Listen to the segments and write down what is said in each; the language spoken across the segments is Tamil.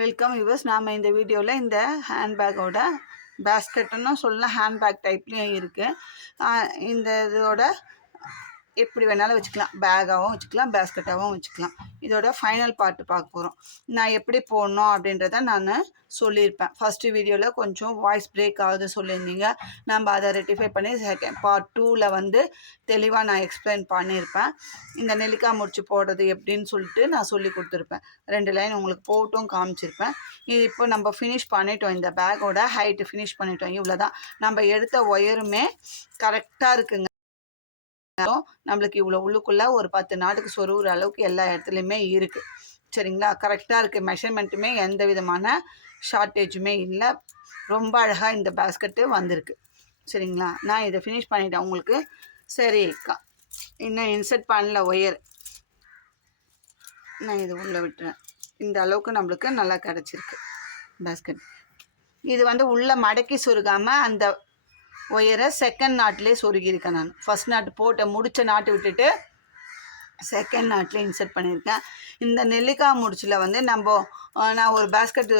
Welcome viewers. நாம் இந்த வீடியோவில் இந்த ஹேண்ட்பேக்கோட பேஸ்கெட்டுன்னு சொல்லலாம், ஹேண்ட்பேக் டைப்லேயும் இருக்குது. இந்த இதோட எப்படி வேணாலும் வச்சுக்கலாம், பேக்காகவும் வச்சுக்கலாம், பேஸ்கெட்டாகவும் வச்சுக்கலாம். இதோட ஃபைனல் பார்ட்டு பார்க்க போகிறோம். நான் எப்படி போடணும் அப்படின்றத நான் சொல்லியிருப்பேன். ஃபஸ்ட்டு வீடியோவில் கொஞ்சம் வாய்ஸ் பிரேக் ஆகுது சொல்லியிருந்தீங்க. நம்ம அதை ரெட்டிஃபை பண்ணி பார்ட் 2ல் வந்து தெளிவாக நான் எக்ஸ்பிளைன் பண்ணியிருப்பேன். இந்த நெல்லிக்காய் முடிச்சு போடுறது எப்படின்னு சொல்லிட்டு நான் சொல்லி கொடுத்துருப்பேன். 2 லைன் உங்களுக்கு போட்டும் காமிச்சிருப்பேன். இது இப்போ நம்ம ஃபினிஷ் பண்ணிட்டோம். இந்த பேக்கோட ஹைட்டு ஃபினிஷ் பண்ணிட்டோம். இவ்வளோ தான். நம்ம எடுத்த ஒயருமே கரெக்டாக இருக்குங்க. நம்மளுக்கு இவ்வளோ உள்ளுக்குள்ளே ஒரு 10 நாட்டுக்கு சொருகிற அளவுக்கு எல்லா இடத்துலையுமே இருக்குது. சரிங்களா? கரெக்டாக இருக்குது. மெஷர்மெண்ட்டுமே எந்த விதமான ஷார்ட்டேஜுமே இல்லை. ரொம்ப அழகாக இந்த பேஸ்கெட்டு வந்திருக்கு. சரிங்களா? நான் இதை ஃபினிஷ் பண்ணிட்டேன் உங்களுக்கு. சரி, இன்னும் இன்சர்ட் பண்ணல ஒயர். நான் இது உள்ளே விட்டுறேன். இந்த அளவுக்கு நம்மளுக்கு நல்லா கிடச்சிருக்கு பேஸ்கெட். இது வந்து உள்ளே மடக்கி சொருகாமல் அந்த ஒயரை செகண்ட் நாட்டிலே சொருகியிருக்கேன். நான் ஃபஸ்ட் நாட்டு போட்ட முடித்த நாட்டு விட்டுட்டு செகண்ட் நாட்டில் இன்சர்ட் பண்ணியிருக்கேன். இந்த நெல்லிக்காய் முடிச்சில் வந்து நான் ஒரு பேஸ்கெட்டு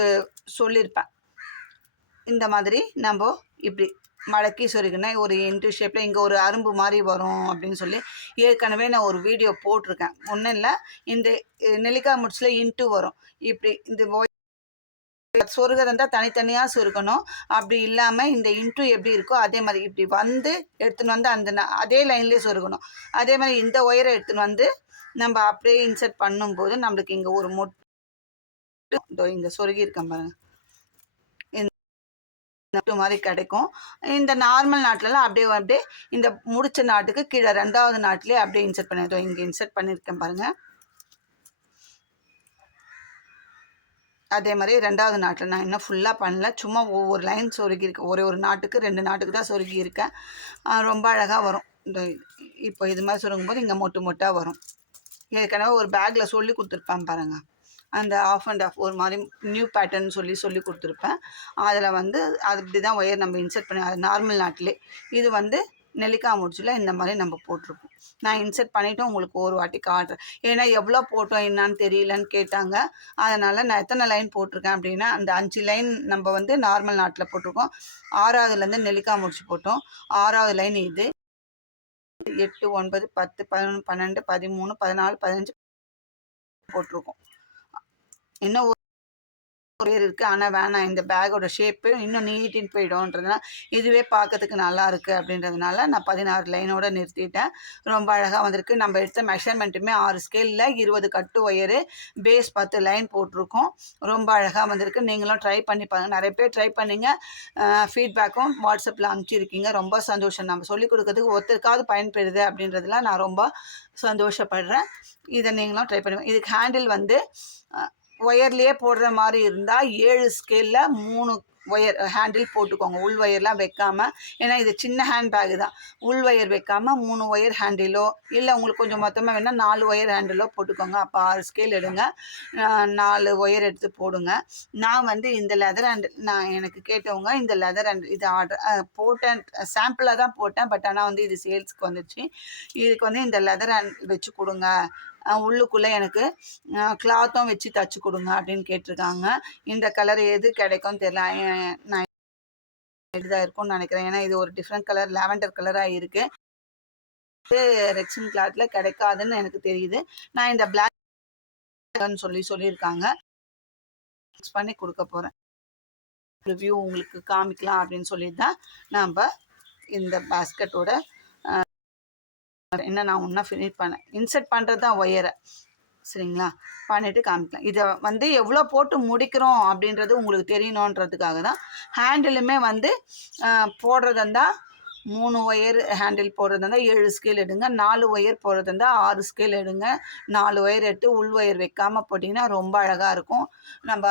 சொல்லியிருப்பேன். இந்த மாதிரி நம்ம இப்படி மடக்கி சொருகினா ஒரு இன்ட்டு ஷேப்பில் இங்கே ஒரு அரும்பு மாதிரி வரும் அப்படின்னு சொல்லி ஏற்கனவே நான் ஒரு வீடியோ போட்டிருக்கேன். ஒன்றும் இல்லை, இந்த நெல்லிக்காய் முடிச்சில் இன்ட்டு வரும். இப்படி இந்த சொருக இருந்தால் தனித்தனியாக சொருகணும். அப்படி இல்லாமல் இந்த இன்ட்டு எப்படி இருக்கோ அதே மாதிரி இப்படி வந்து எடுத்துன்னு வந்து அந்த அதே லைன்லேயே சொருகணும். அதே மாதிரி இந்த ஒயரை எடுத்துன்னு வந்து நம்ம அப்படியே இன்சர்ட் பண்ணும்போது நம்மளுக்கு இங்கே ஒரு மொட்டு இங்கே சொருகி இருக்கேன் பாருங்க, இந்த மாதிரி கிடைக்கும். இந்த நார்மல் நாட்டிலலாம் அப்படியே இந்த முடிச்ச நாட்டுக்கு கீழே 2வது நாட்டிலே அப்படியே இன்சர்ட் பண்ணிடுவோம். இங்கே இன்சர்ட் பண்ணியிருக்கேன் பாருங்கள். அதே மாதிரி 2வது நாட்டில் நான் இன்னும் ஃபுல்லாக பண்ணல. சும்மா ஒவ்வொரு லைன் சொருகியிருக்கேன். ஒரு நாட்டுக்கு 2 நாட்டுக்கு தான் சொருகியிருக்கேன். ரொம்ப அழகாக வரும். இந்த இப்போ இது மாதிரி சொருங்கும்போது இங்கே மொட்டாக வரும். ஏற்கனவே ஒரு பேக்கில் சொல்லி கொடுத்துருப்பேன் பாருங்கள். அந்த ஆஃப் அண்ட் ஆஃப் ஒரு மாதிரி நியூ பேட்டர்ன் சொல்லி கொடுத்துருப்பேன். அதில் வந்து அது இப்படி தான் ஒயர் நம்ம இன்சர்ட் பண்ணி, அது நார்மல் நாட்டிலே. இது வந்து நெல்லிக்காய் முடிச்சில் இந்த மாதிரி நம்ம போட்டிருப்போம். நான் இன்சர்ட் பண்ணிவிட்டு உங்களுக்கு ஒரு வாட்டி காட்டுறேன். ஏன்னா எவ்வளோ போட்டோம் என்னான்னு தெரியலன்னு கேட்டாங்க. அதனால் நான் எத்தனை லைன் போட்டிருக்கேன் அப்படின்னா, அந்த 5 லைன் நம்ம வந்து நார்மல் நாட்டில் போட்டிருக்கோம். 6வதுலேருந்து நெல்லிக்காய் முடிச்சு போட்டோம். 6வது லைன் இது. 8, 9, 10, 11, 12, 13, 14, 15 போட்டிருக்கோம். இன்னும் ஒயர் இருக்குது, ஆனால் வேணாம், இந்த பேக்கோட ஷேப்பு இன்னும் நீட்டின்னு போயிடும்ன்றதுனால இதுவே பார்க்கறதுக்கு நல்லா இருக்குது அப்படின்றதுனால நான் 16 லைனோடு நிறுத்திட்டேன். ரொம்ப அழகாக வந்திருக்கு. நம்ம எடுத்த மெஷர்மெண்ட்டுமே 6 ஸ்கேலில் 20 கட்டு ஒயரு, பேஸ் 10 லைன் போட்டிருக்கோம். ரொம்ப அழகாக வந்திருக்கு. நீங்களும் ட்ரை பண்ணி பாருங்கள். நிறைய பேர் ட்ரை பண்ணிங்க, ஃபீட்பேக்கும் வாட்ஸ்அப்பில் அனுப்பிச்சிருக்கீங்க. ரொம்ப சந்தோஷம். நம்ம சொல்லிக் கொடுக்கறதுக்கு ஒருத்தருக்காவது பயன்படுது அப்படின்றதுல நான் ரொம்ப சந்தோஷப்படுறேன். இதை நீங்களும் ட்ரை பண்ணுவேன். இதுக்கு ஹேண்டில் வந்து ஒயர்லேயே போடுற மாதிரி இருந்தால் 7 ஸ்கேலில் 3 ஒயர் ஹேண்டில் போட்டுக்கோங்க. உள் ஒயர்லாம் வைக்காமல். ஏன்னா இது சின்ன ஹேண்ட் பேக்கு தான். உள் ஒயர் வைக்காமல் 3 ஒயர் ஹேண்டிலோ, இல்லை உங்களுக்கு கொஞ்சம் மொத்தமாக வேணால் 4 ஒயர் ஹேண்டிலோ போட்டுக்கோங்க. அப்போ 6 ஸ்கேல் எடுங்க, 4 ஒயர் எடுத்து போடுங்க. நான் வந்து இந்த லெதர் ஹேண்டில், நான் எனக்கு கேட்டவங்க இந்த லெதர் ஹேண்டில் இது ஆர்டர் போட்டேன், சாம்பிளாக தான் போட்டேன். பட் ஆனால் வந்து இது சேல்ஸுக்கு வந்துச்சு. இதுக்கு வந்து இந்த லெதர் ஹேண்டில் வச்சு கொடுங்க, உள்ளுக்குள்ளே எனக்கு கிளாத்தும் வச்சு தச்சு கொடுங்க அப்படின்னு கேட்டிருக்காங்க. இந்த கலர் எது கிடைக்கும்னு தெரியல. நான் இதுதான் இருக்கும்னு நினைக்கிறேன். ஏன்னா இது ஒரு டிஃப்ரெண்ட் கலர், லாவெண்டர் கலராக இருக்குது. ரெக்ஸின் கிளாத்தில் கிடைக்காதுன்னு எனக்கு தெரியுது. நான் இந்த பிளாக் சொல்லியிருக்காங்க, மிக்ஸ் பண்ணி கொடுக்க போகிறேன். ரிவ்யூ உங்களுக்கு காமிக்கலாம் அப்படின்னு சொல்லி தான் நம்ம இந்த பேஸ்கெட்டோட என்ன நான் ஒன்றா ஃபினிஷ் பண்ணேன். இன்சர்ட் பண்ணுறது தான் ஒயரை. சரிங்களா? பண்ணிவிட்டு காமிக்கலாம். இதை வந்து எவ்வளோ போட்டு முடிக்கிறோம் அப்படின்றது உங்களுக்கு தெரியணுன்றதுக்காக தான். ஹேண்டிலுமே வந்து போடுறதா இருந்தால் 3 ஒயர் ஹேண்டில் போடுறதா இருந்தால் 7 ஸ்கேல் எடுங்க. 4 ஒயர் போடுறதா இருந்தால் 6 ஸ்கேல் எடுங்க. 4 ஒயர் எடுத்து உள் ஒயர் வைக்காமல் போட்டிங்கன்னா ரொம்ப அழகாக இருக்கும். நம்ம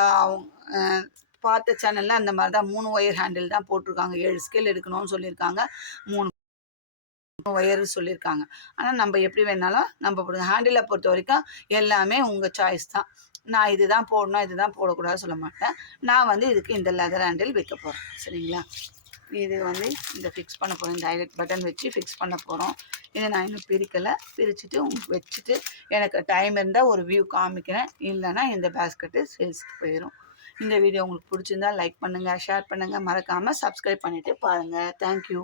பார்த்த சேனலில் அந்த மாதிரி தான் 3 ஒயர் ஹேண்டில் தான் போட்டிருக்காங்க. 7 ஸ்கேல் எடுக்கணும்னு சொல்லியிருக்காங்க. 3 ஒயர் சொல்லியிருக்காங்க. ஆனால் நம்ம எப்படி வேணாலும் நம்ம போடுங்க. ஹேண்டிலை பொறுத்த வரைக்கும் எல்லாமே உங்கள் சாய்ஸ் தான். நான் இதுதான் போடணும், இதுதான் போடக்கூடாது சொல்ல மாட்டேன். நான் வந்து இதுக்கு இந்த லெதர் ஹேண்டில் வைக்க போகிறேன். சரிங்களா? இது வந்து இந்த ஃபிக்ஸ் பண்ண போகிறோம். இந்த ஹைலைட் பட்டன் வச்சு ஃபிக்ஸ் பண்ண போகிறோம். இதை நான் இன்னும் பிரிக்கலை. பிரிச்சுட்டு உங்களுக்கு வச்சுட்டு எனக்கு டைம் இருந்தால் ஒரு வியூ காமிக்கிறேன். இல்லைன்னா இந்த பேஸ்கெட்டு சேல்ஸுக்கு போயிடும். இந்த வீடியோ உங்களுக்கு பிடிச்சிருந்தா லைக் பண்ணுங்கள், ஷேர் பண்ணுங்கள், மறக்காமல் சப்ஸ்கிரைப் பண்ணிவிட்டு பாருங்கள். தேங்க்யூ.